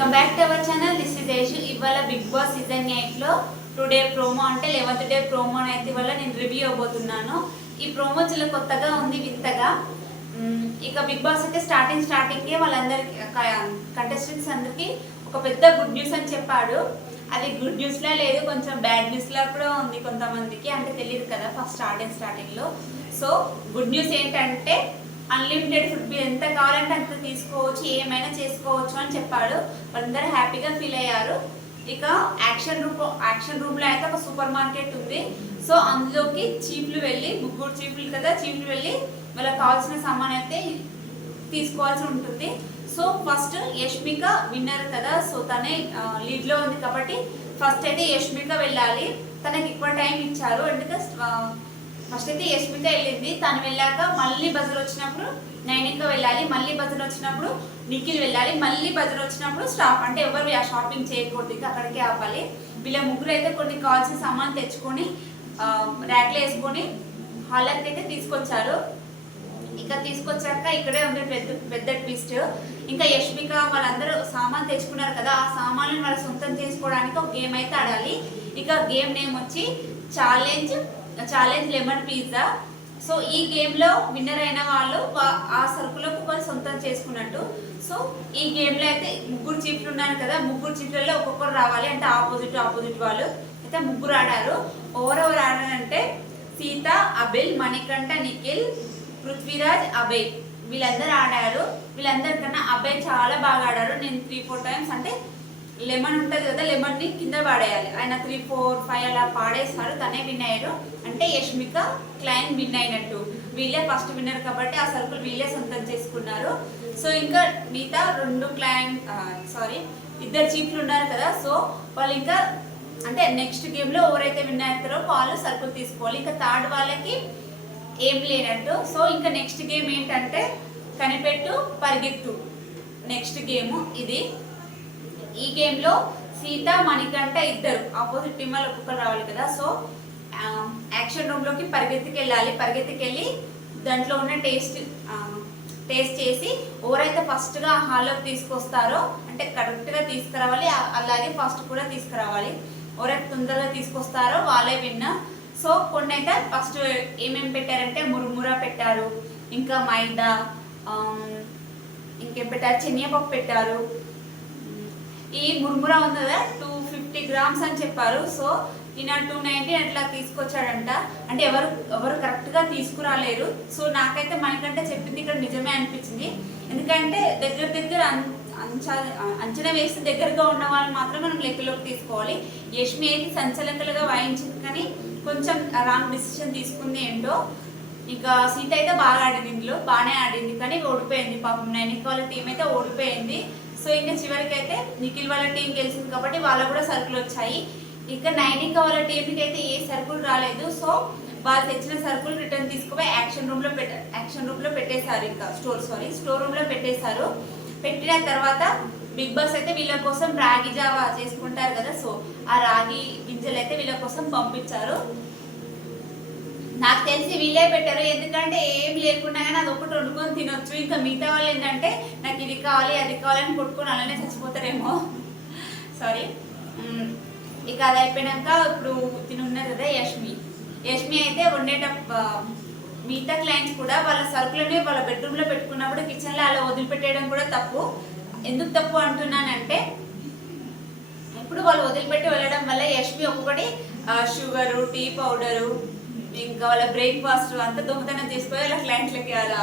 Welcome back to our channel. This is Yashu. ఇవాళ Bigg boss season 8 లో today promo అంటే 11th day promo అయితే వల్ల నేను రివ్యూ అవబోతున్నాను. ఈ ప్రోమో చాలా కొత్తగా ఉంది, వింతగా. ఇక బిగ్ బాస్ అయితే స్టార్టింగ్కే వాళ్ళందరికీ కంటెస్టెంట్స్ అందరికీ ఒక పెద్ద గుడ్ న్యూస్ అని చెప్పాడు. అది గుడ్ న్యూస్లా లేదు, కొంచెం బ్యాడ్ న్యూస్లా కూడా ఉంది కొంతమందికి, అంటే తెలియదు కదా ఫస్ట్ స్టార్టింగ్లో. సో గుడ్ న్యూస్ ఏంటంటే అన్లిమిటెడ్ ఫుడ్, మీరు ఎంత కావాలంటే అంత తీసుకోవచ్చు, ఏమైనా చేసుకోవచ్చు అని చెప్పాడు. వాళ్ళందరూ హ్యాపీగా ఫీల్ అయ్యారు. ఇక యాక్షన్ రూమ్లో అయితే ఒక సూపర్ మార్కెట్ ఉంది. సో అందులోకి చీఫ్లు వెళ్ళి, ముగ్గురు చీఫ్లు కదా, చీఫ్లు వెళ్ళి వాళ్ళకి కావాల్సిన సామాన్ అయితే తీసుకోవాల్సి ఉంటుంది. సో ఫస్ట్ యష్మిక విన్నర్ కదా, సో తనే లీడ్లో ఉంది కాబట్టి ఫస్ట్ అయితే యష్మిక వెళ్ళాలి. తనకి ఎక్కువ టైం ఇచ్చారు, ఎందుకంటే ఫస్ట్ అయితే యష్మిక వెళ్ళింది. తను వెళ్ళాక మళ్ళీ బజర్ వచ్చినప్పుడు నైనిక వెళ్ళాలి, మళ్ళీ బజర్ వచ్చినప్పుడు నిఖిల్ వెళ్ళాలి, మళ్ళీ బజర్ వచ్చినప్పుడు స్టాప్, అంటే ఎవరు షాపింగ్ చేయకూడదు, ఇక అక్కడికే ఆపాలి. వీళ్ళ ముగ్గురు అయితే కొన్ని కావాల్సిన సామాన్ తెచ్చుకొని ర్యాక్లో వేసుకొని హాల్కి అయితే తీసుకొచ్చారు. ఇక తీసుకొచ్చాక ఇక్కడే ఉండే పెద్ద ట్విస్ట్. ఇంకా యష్మిక వాళ్ళందరూ సామాన్ తెచ్చుకున్నారు కదా, ఆ సామాన్లను వాళ్ళ సొంతం చేసుకోవడానికి ఒక గేమ్ అయితే ఆడాలి. ఇక గేమ్ నేమ్ వచ్చి ఛాలెంజ్ లెమన్ పిజ్జా. సో ఈ గేమ్లో విన్నర్ అయిన వాళ్ళు ఆ సరుకులకు వాళ్ళు సొంతం చేసుకున్నట్టు. సో ఈ గేమ్లో అయితే ముగ్గురు చీఫ్లు ఉన్నారు కదా, ముగ్గురు చీఫ్లలో ఒక్కొక్కరు రావాలి, అంటే ఆపోజిట్ వాళ్ళు అయితే ముగ్గురు ఆడారు. ఎవరెవరు ఆడారంటే సీత, అబిల్, మణికంఠ, నిఖిల్, పృథ్వీరాజ్, అభయ్, వీళ్ళందరూ ఆడారు. వీళ్ళందరికన్నా అభయ్ చాలా బాగా ఆడారు. నేను 3-4 టైమ్స్, అంటే లెమన్ ఉంటుంది కదా, లెమన్ని కింద పాడేయాలి, ఆయన 3-4-5 అలా పాడేస్తారు, తనే విన్ అయ్యారు. అంటే యష్మిక క్లైన్ విన్ అయినట్టు. వీళ్ళే ఫస్ట్ విన్నర్ కాబట్టి ఆ సరుకులు వీళ్ళే సొంతం చేసుకున్నారు. సో ఇంకా మిగతా ఇద్దరు చీఫ్లు ఉన్నారు కదా, సో వాళ్ళు ఇంకా అంటే నెక్స్ట్ గేమ్లో ఎవరైతే విన్ అవుతారో వాళ్ళు సరుకులు తీసుకోవాలి. ఇంకా థర్డ్ వాళ్ళకి ఏం లేనట్టు. సో ఇంకా నెక్స్ట్ గేమ్ ఏంటంటే కనిపెట్టు పరిగెత్తు, నెక్స్ట్ గేమ్ ఇది. ఈ గేమ్లో సీత, మణికంఠ ఇద్దరు ఆపోజిట్ టీమ్ వాళ్ళు ఒక్కొక్కరు రావాలి కదా. సో యాక్షన్ రూమ్లోకి పరిగెత్తికెళ్ళి దాంట్లో ఉన్న టేస్ట్ చేసి ఎవరైతే ఫస్ట్గా హాల్లోకి తీసుకొస్తారో, అంటే కరెక్ట్గా తీసుకురావాలి, అలాగే ఫస్ట్ కూడా తీసుకురావాలి. ఎవరైతే తొందరగా తీసుకొస్తారో వాళ్ళే విన్న. సో కొన్ని అయితే ఫస్ట్ ఏమేమి పెట్టారంటే మురుమురా పెట్టారు, ఇంకా మైదా, ఇంకేం పెట్టారు, శనగపప్పు పెట్టారు. ఈ మురుమురా ఉంది కదా 250 grams అని చెప్పారు. సో ఈయన 290 అట్లా తీసుకొచ్చాడంట. అంటే ఎవరు కరెక్ట్గా తీసుకురాలేరు. సో నాకైతే మనకంటే చెప్పింది ఇక్కడ నిజమే అనిపించింది. ఎందుకంటే దగ్గర అంచనా వేసి దగ్గరగా ఉన్న వాళ్ళు మాత్రం మనం లెక్కలోకి తీసుకోవాలి. యష్మి అయితే సంచలకలుగా వాయించింది, కానీ కొంచెం రాంగ్ డిసిషన్ తీసుకుంది ఏంటో. ఇక సీత అయితే బాగా ఆడింది, ఇందులో బాగానే ఆడింది, కానీ ఓడిపోయింది పాపం. నైనిక వాళ్ళ టీం అయితే ఓడిపోయింది. సో ఇంకా చివరికి అయితే నిఖిల్ వాళ్ళ టీం గెలిచింది కాబట్టి వాళ్ళకు కూడా సరుకులు వచ్చాయి. ఇక నైనిక వాళ్ళ టీంకి అయితే ఏ సరుకులు రాలేదు. సో వాళ్ళు తెచ్చిన సరుకులు రిటర్న్ తీసుకుపోయి యాక్షన్ రూమ్లో పెట్టేశారు. ఇంకా స్టోర్ రూమ్లో పెట్టేశారు. పెట్టిన తర్వాత బిగ్ బాస్ అయితే వీళ్ళ కోసం రాగి జావా చేసుకుంటారు కదా, సో ఆ రాగి గింజలు అయితే వీళ్ళ కోసం పంపించారు. నాకు తెలిసి వీళ్ళే పెట్టారు, ఎందుకంటే ఏం లేకుండా కానీ అది ఒకటి వండుకొని తినొచ్చు. ఇంకా మిగతా వాళ్ళు ఏంటంటే నాకు ఇది కావాలి అది కావాలని కొట్టుకొని అలానే చచ్చిపోతారేమో. సారీ. ఇక అది అయిపోయినాక ఇప్పుడు తినున్నారు కదా యష్మి అయితే మిగతా క్లయింట్స్ కూడా వాళ్ళ సరుకులని వాళ్ళ బెడ్రూమ్లో పెట్టుకున్నప్పుడు కిచెన్లో అలా వదిలిపెట్టేయడం కూడా తప్పు. ఎందుకు తప్పు అంటున్నానంటే ఇప్పుడు వాళ్ళు వదిలిపెట్టి వెళ్ళడం వల్ల యష్మి ఒక్కొక్కటి షుగరు, టీ పౌడరు, ఇంకా వాళ్ళ బ్రేక్ఫాస్ట్ అంతా దొంగతనం చేసుకొని వాళ్ళ క్లయింట్లకి అలా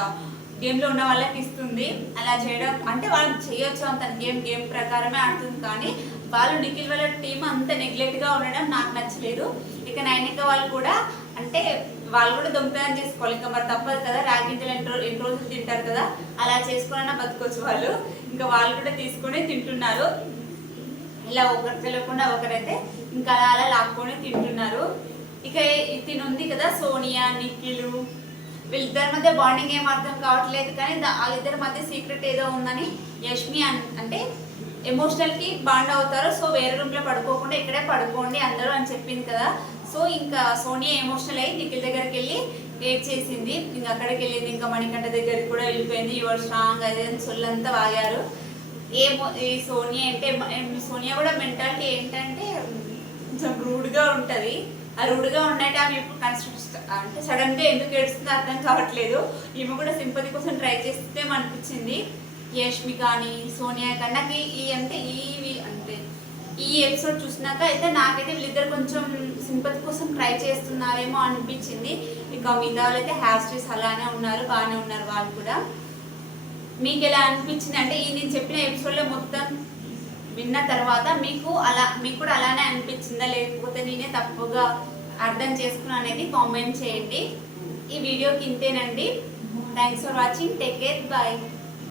గేమ్లో ఉన్న వాళ్ళకి ఇస్తుంది. అలా చేయడం అంటే వాళ్ళు చేయొచ్చు, అంత గేమ్ ప్రకారమే ఆడుతుంది, కానీ వాళ్ళు నిఖిల్ వాళ్ళ టీం అంత నెగ్లెక్ట్గా ఉండడం నాకు నచ్చలేదు. ఇక నైనిక వాళ్ళు కూడా అంటే వాళ్ళు కూడా దొంగతనం చేసుకోవాలి, ఇంకా మరి తప్పదు కదా, రాగింజలు ఎన్ని రోజులు తింటారు కదా, అలా చేసుకున్నా బతుకొచ్చు వాళ్ళు. ఇంకా వాళ్ళు కూడా తీసుకొని తింటున్నారు, ఇలా ఒకరు తెలియకుండా ఒకరైతే ఇంకా అలా లాక్కొని తింటున్నారు. ఇక తిని ఉంది కదా సోనియా, నిఖిల్, వీళ్ళిద్దరి మధ్య బాండింగ్ ఏం అర్థం కావట్లేదు, కానీ వాళ్ళిద్దరి మధ్య సీక్రెట్ ఏదో ఉందని యష్మి అంటే ఎమోషనల్కి బాండ్ అవుతారు. సో వేరే రూమ్లో పడుకోకుండా ఇక్కడే పడుకోండి అందరూ అని చెప్పింది కదా. సో ఇంకా సోనియా ఎమోషనల్ అయ్యి నిఖిల్ దగ్గరికి వెళ్ళి ఏడ్ చేసింది. ఇంకా అక్కడికి వెళ్ళింది, ఇంకా మణికంఠ దగ్గరికి కూడా వెళ్ళిపోయింది. యువర్ స్ట్రాంగ్ అదే సొల్లంతా వాగారు. ఏమో ఈ సోనియా అంటే సోనియా కూడా మెంటాలిటీ ఏంటంటే కొంచెం రూడ్గా ఉంటుంది. ఆ రూడ్గా ఉన్నట్టు ఆమె ఇప్పుడు అంటే సడన్గా ఎందుకు ఏడుస్తుందో అర్థం కావట్లేదు. ఈమె కూడా సింపతి కోసం ట్రై చేస్తే అనిపించింది. యష్మి కానీ సోనియా కానీ నాకు ఈ ఎపిసోడ్ చూసినాక అయితే నాకైతే వీళ్ళిద్దరు కొంచెం సింపతి కోసం ట్రై చేస్తున్నారేమో అనిపించింది. ఇక మిగతా వాళ్ళు అయితే హ్యావ్ స్టైల్స్ అలానే ఉన్నారు, బాగానే ఉన్నారు వాళ్ళు కూడా. మీకు ఎలా అనిపించింది అంటే ఈ నేను చెప్పిన ఎపిసోడ్లో మొత్తం విన్న తర్వాత మీకు కూడా అలానే అనిపించిందా, లేకపోతే నేనే తప్పుగా అర్థం చేసుకున్నా అనేది కామెంట్ చేయండి. ఈ వీడియోకి ఇంతేనండి. Thanks for watching. Take care. Bye.